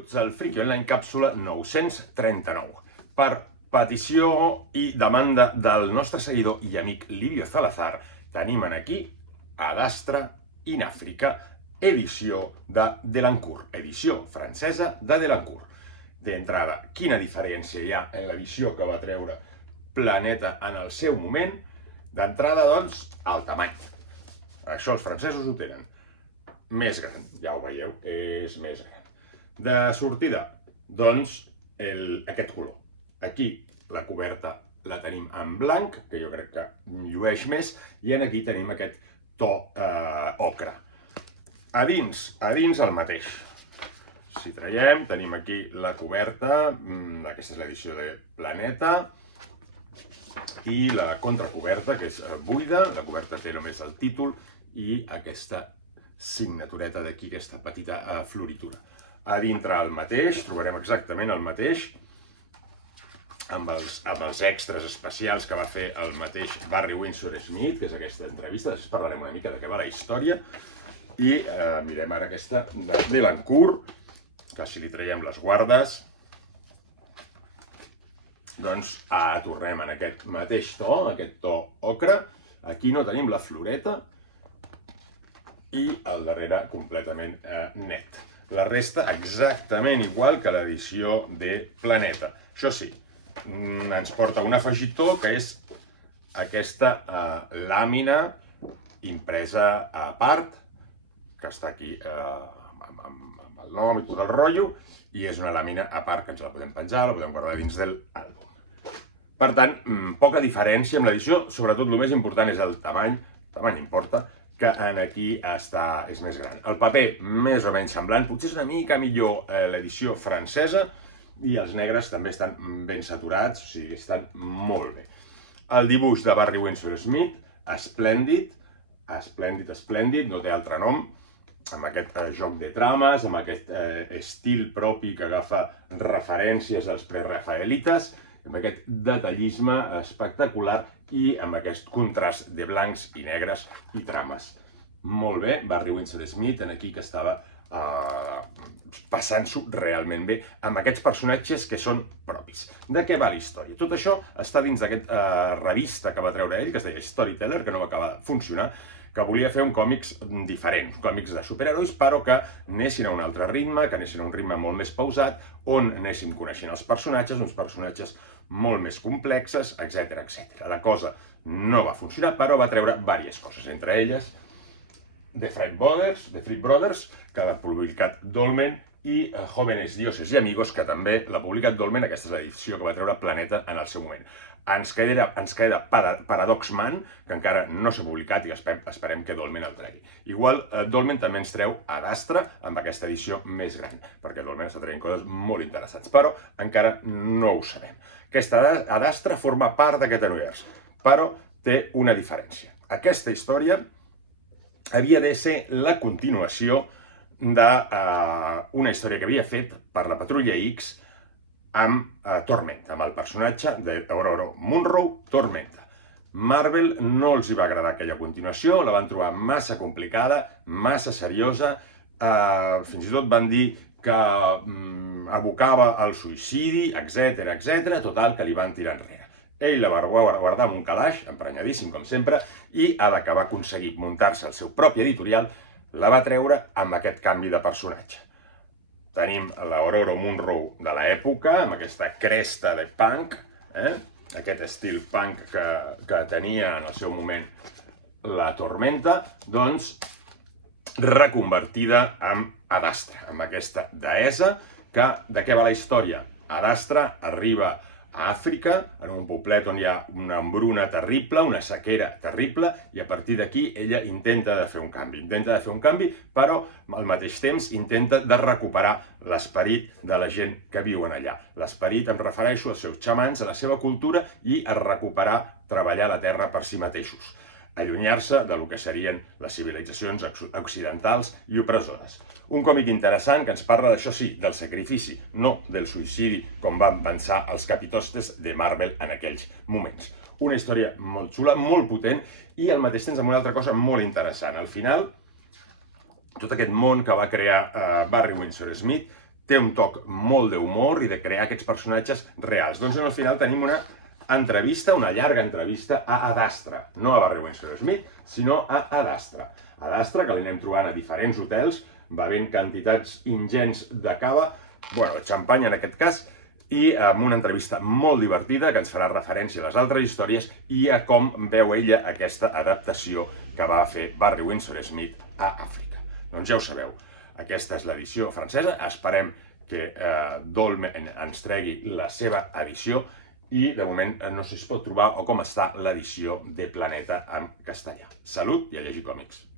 El Friki Online càpsula 939. Per petició i demanda del nostre seguidor i amic Livio Salazar, tenim aquí Adastra in Àfrica, edició de Delancourt, edició francesa de Delancourt. D'entrada, quina diferència hi ha en l'edició que va treure Planeta en el seu moment? D'entrada, doncs, el tamany. Això els francesos ho tenen. Més gran, ja ho veieu, és més gran. De sortida, doncs, aquest color. Aquí la coberta la tenim en blanc, que jo crec que llueix més, i aquí tenim aquest to ocre. A dins el mateix. Si traiem, tenim aquí la coberta, aquesta és l'edició de Planeta, i la contracoberta, que és buida, la coberta té només el títol, i aquesta signatureta d'aquí, aquesta petita floritura. A dintre el mateix, trobarem exactament el mateix, amb els extras especials que va fer el mateix Barry Windsor Smith, que és aquesta entrevista, després parlarem una mica de què va la història, i mirem ara aquesta de Delancourt, que si li traiem les guardes, doncs tornem en aquest mateix to, aquest to ocre. Aquí no tenim la floreta i al darrere completament net. La resta exactament igual que l'edició de Planeta. Això sí, ens porta un afegitó que és aquesta làmina impresa a part, que està aquí amb el nom i tot el rotllo, i és una làmina a part que ens la podem penjar, la podem guardar dins de l'àlbum. Per tant, poca diferència amb l'edició, sobretot el més important és el tamany, el tamany importa, que aquí és més gran. El paper més o menys semblant, potser és una mica millor l'edició francesa, i els negres també estan ben saturats, o sigui, estan molt bé. El dibuix de Barry Windsor Smith, esplèndid, esplèndid, no té altre nom, amb aquest joc de trames, amb aquest estil propi que agafa referències als prerafaelites, amb aquest detallisme espectacular i amb aquest contrast de blancs i negres i trames. Molt bé, Barry Windsor Smith, aquí que estava passant-s'ho realment bé amb aquests personatges que són propis. De què va la història? Tot això està dins d'aquesta revista que va treure ell, que es deia Storyteller, que no va acabar de funcionar, que volia fer un còmics diferent, còmics de superherois, però que anessin a un altre ritme, que anessin a un ritme molt més pausat, on anéssim coneixent els personatges, uns personatges molt més complexes, etc. La cosa no va funcionar, però va treure diverses coses, entre elles The Fried Brothers, que l'ha publicat Dolmen, i Jóvenes Dioses y Amigos, que també l'ha publicat Dolmen, aquesta és l'edició que va treure Planeta en el seu moment. Ens queda Paradox Man, que encara no s'ha publicat i esperem que Dolmen el tregui. Igual, Dolmen també ens treu Adastra amb aquesta edició més gran, perquè Dolmen està traient coses molt interessants, però encara no ho sabem. Aquesta Adastra forma part d'aquest univers, però té una diferència. Aquesta història havia de ser la continuació d'una història que havia fet per la Patrulla X amb Tormenta, amb el personatge d'Ororo Munroe, Tormenta. Marvel no els va agradar aquella continuació, la van trobar massa complicada, massa seriosa, fins i tot van dir que abocava al suïcidi, etc. Total, que li van tirar enrere. Ell la va guardar en un calaix, emprenyadíssim com sempre, i a la que va aconseguir muntar-se el seu propi editorial, la va treure amb aquest canvi de personatge. Tenim l'Ororo Munroe de l'època, amb aquesta cresta de punk, aquest estil punk que tenia en el seu moment la Tormenta, doncs reconvertida en Adastra, amb aquesta deessa, que de què va la història? Adastra arriba a Àfrica, en un poblet on hi ha una hambruna terrible, una sequera terrible, i a partir d'aquí ella intenta de fer un canvi, però al mateix temps intenta de recuperar l'esperit de la gent que viuen allà. L'esperit, em refereixo als seus xamans, a la seva cultura i a recuperar, treballar la terra per si mateixos. Allunyar-se del que serien les civilitzacions occidentals i opressores. Un còmic interessant que ens parla d'això sí, del sacrifici, no del suïcidi, com van pensar els capitostes de Marvel en aquells moments. Una història molt xula, molt potent, i al mateix temps amb una altra cosa molt interessant. Al final, tot aquest món que va crear Barry Windsor Smith té un toc molt d'humor i de crear aquests personatges reals. Doncs al final tenim una entrevista, una llarga entrevista a Adastra, no a Barry Windsor Smith, sinó a Adastra. Adastra, que l'anem trobant a diferents hotels, bevent quantitats ingents de cava, de xampany en aquest cas, i amb una entrevista molt divertida que ens farà referència a les altres històries i a com veu ella aquesta adaptació que va fer Barry Windsor Smith a Àfrica. Doncs ja ho sabeu, aquesta és l'edició francesa, esperem que Dolmen ens tregui la seva edició i de moment no sé si es pot trobar o com està l'edició de Planeta en castellà. Salut i a llegir còmics!